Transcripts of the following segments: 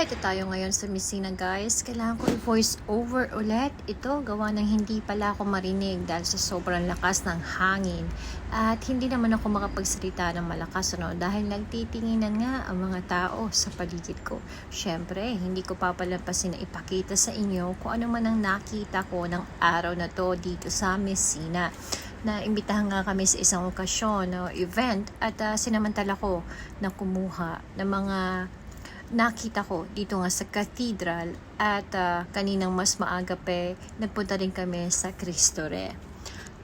Ito tayo ngayon sa Messina guys. Kailangan ko i-voice over ulit. Ito gawa ng hindi pala ako marinig dahil sa sobrang lakas ng hangin. At hindi naman ako makapagsalita ng malakas dahil nagtitinginan nga ang mga tao sa paligid ko. Syempre, hindi ko papalampasin na ipakita sa inyo kung ano man ang nakita ko ng araw na to dito sa Messina. Naimbitahan nga kami sa isang okasyon, event, at sinamantala ko na kumuha ng mga nakita ko dito nga sa cathedral at kaninang mas maaga pa nagpunta rin kami sa Cristo Rey.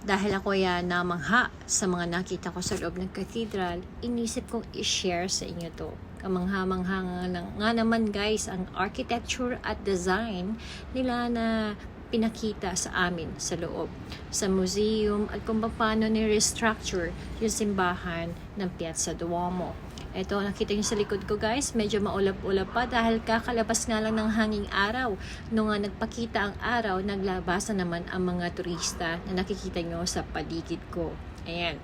Dahil ako yan namangha sa mga nakita ko sa loob ng cathedral, inisip kong i-share sa inyo to. Kamangha-mangha nga naman guys ang architecture at design nila na pinakita sa amin sa loob sa museum at kung paano ni-restructure yung simbahan ng Piazza Duomo. Ito, nakita nyo sa likod ko guys, medyo maulap-ulap pa dahil kakalabas nga lang ng hanging araw. Nung nagpakita ang araw, naglabasan naman ang mga turista na nakikita nyo sa paligid ko. Ayan.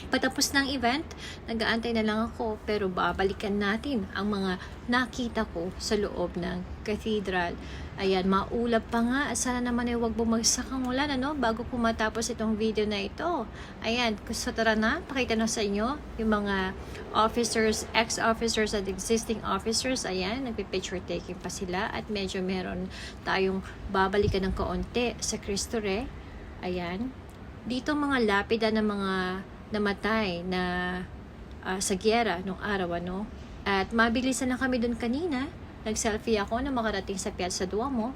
Patapos ng event, nag-aantay na lang ako pero babalikan natin ang mga nakita ko sa loob ng cathedral. Ayan, maulap pa nga. Sana naman ay huwag bumagsak ang ulan bago po matapos itong video na ito. Ayan, so tara na, pakita na sa inyo yung mga officers, ex-officers at existing officers. Ayan, nagpi-picture taking pa sila at medyo meron tayong babalikan ng kaunti sa Cristo Rey. Ayan, dito mga lapida ng mga namatay na sa giyera nung araw at mabilisan na kami doon kanina. Nag-selfie ako na makarating sa Piazza Duomo.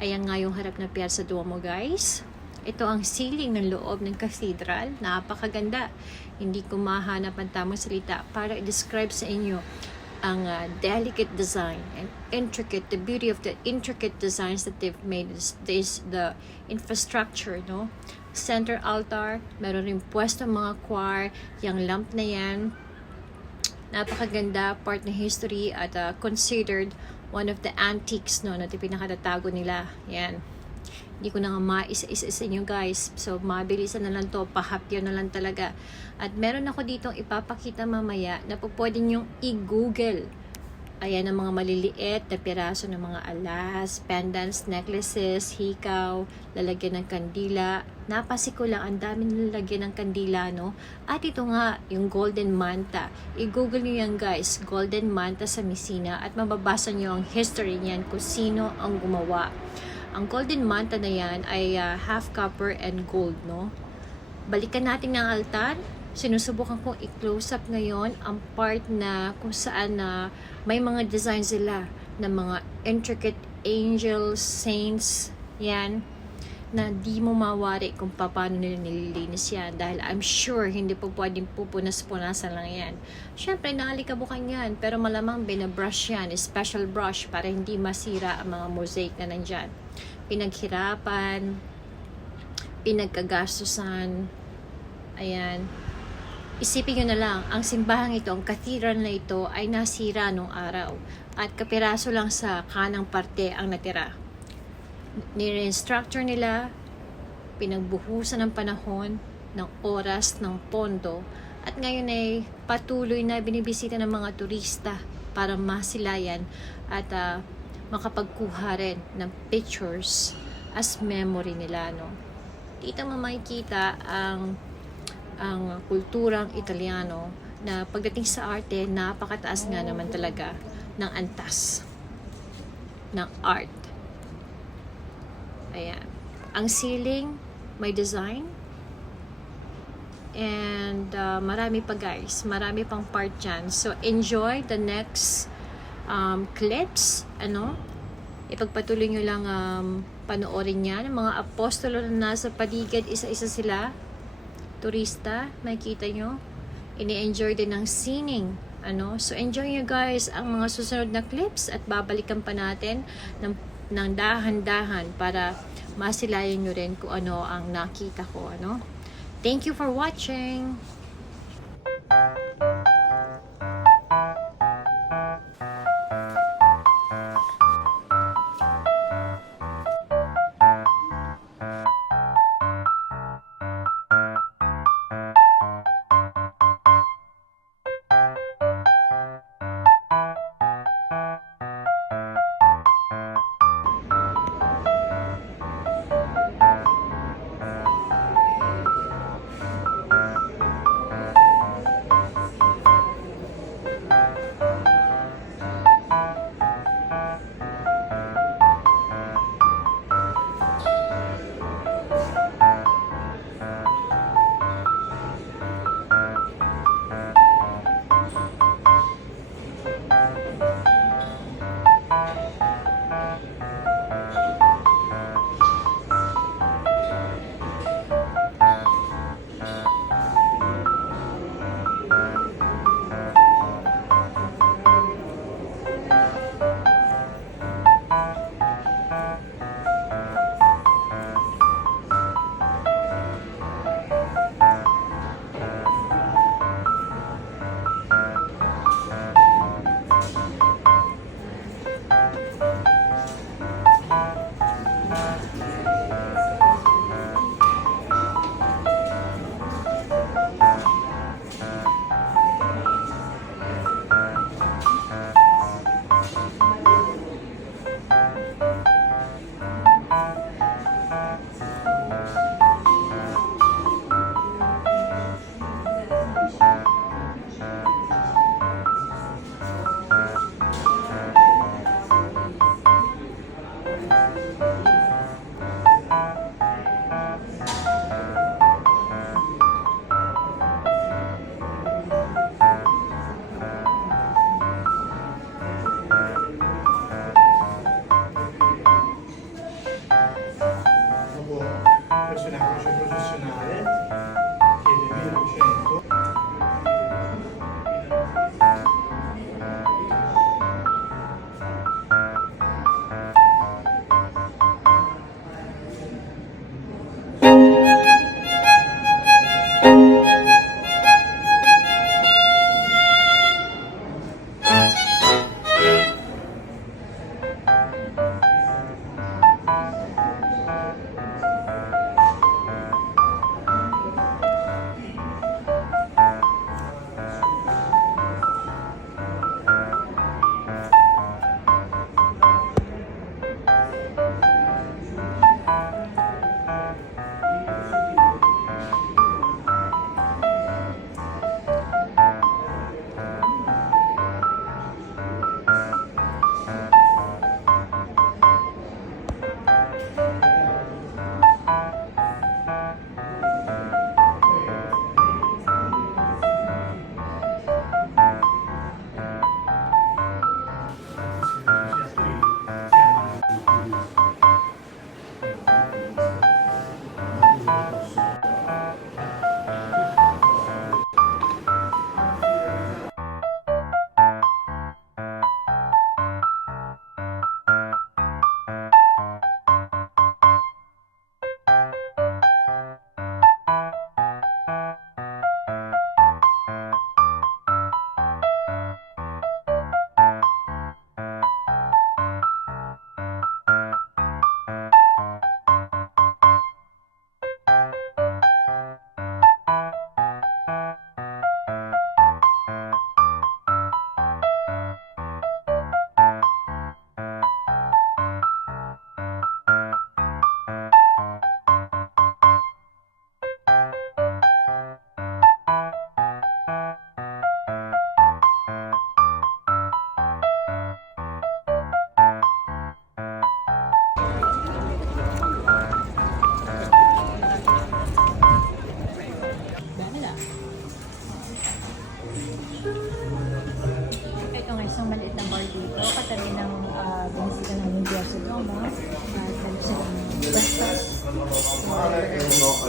Ayan nga yung harap ng Piazza Duomo guys. Ito ang ceiling ng loob ng cathedral. Napakaganda. Hindi ko mahanap ang tamang salita para i-describe sa inyo ang delicate design and intricate, the beauty of the intricate designs that they've made. This the infrastructure, center altar, meron rin pwesto mga choir, yung lamp na yan, napakaganda, part ng history at considered one of the antiques na pinakatatago nila. Yan. Hindi ko na nga maisa-isa sa inyo guys. So, mabilisan na lang to. Pahapyo na lang talaga. At meron ako ditong ipapakita mamaya na po pwede nyong i-google. Ayan ang mga maliliit na piraso ng mga alas, pendants, necklaces, hikaw, lalagyan ng kandila. Napasiko lang, ang dami nilalagyan ng kandila, At ito nga, yung golden manta. I-google nyo yan guys, golden manta sa Messina at mababasa nyo ang history niyan kung sino ang gumawa. Ang golden manta na yan ay half copper and gold, Balikan natin ng altar. Sinusubukan kong i-close up ngayon ang part na kung saan may mga design sila ng mga intricate angels, saints, yan, na di mo mawari kung paano nila nililinis yan dahil I'm sure hindi po pwedeng pupunas-punasan lang yan. Syempre, naalikabukan yan pero malamang binabrush yan, special brush para hindi masira ang mga mosaic na nandyan. Pinaghirapan, pinagkagastusan, ayan. Isipin nyo na lang, ang simbahang ito, ang cathedral na ito ay nasira nung araw at kapiraso lang sa kanang parte ang natira. Nire-instructure nila, pinagbuhusan ng panahon, ng oras, ng pondo at ngayon ay patuloy na binibisita ng mga turista para masilayan at makapagkuha rin ng pictures as memory nila. Dito mo makikita ang kulturang Italiano na pagdating sa arte, napakataas nga naman talaga ng antas ng art. Ayan. Ang ceiling, may design. And marami pa guys. Marami pang part dyan. So, enjoy the next clips. Ipagpatuloy nyo lang panoorin yan. Mga apostolo na nasa paligid, isa-isa sila. Turista, makikita nyo, ini-enjoy din ng singing, so enjoy nyo guys ang mga susunod na clips at babalikan pa natin ng dahan-dahan para masilayan nyo rin kung ano ang nakita ko, Thank you for watching! bar dito. Katabi ng binisita namin Joseph Roma. At nag sila ng breakfast for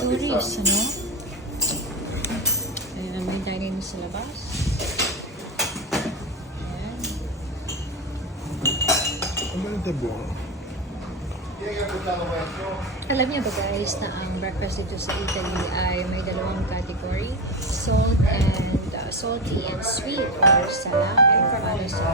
tourists, ano? Ayun ang may dining sa labas. Ayan. Ang ganito buo. Alam niyo ba guys na ang breakfast dito sa Italy ay may dalawang category, salty and sweet or salad para sa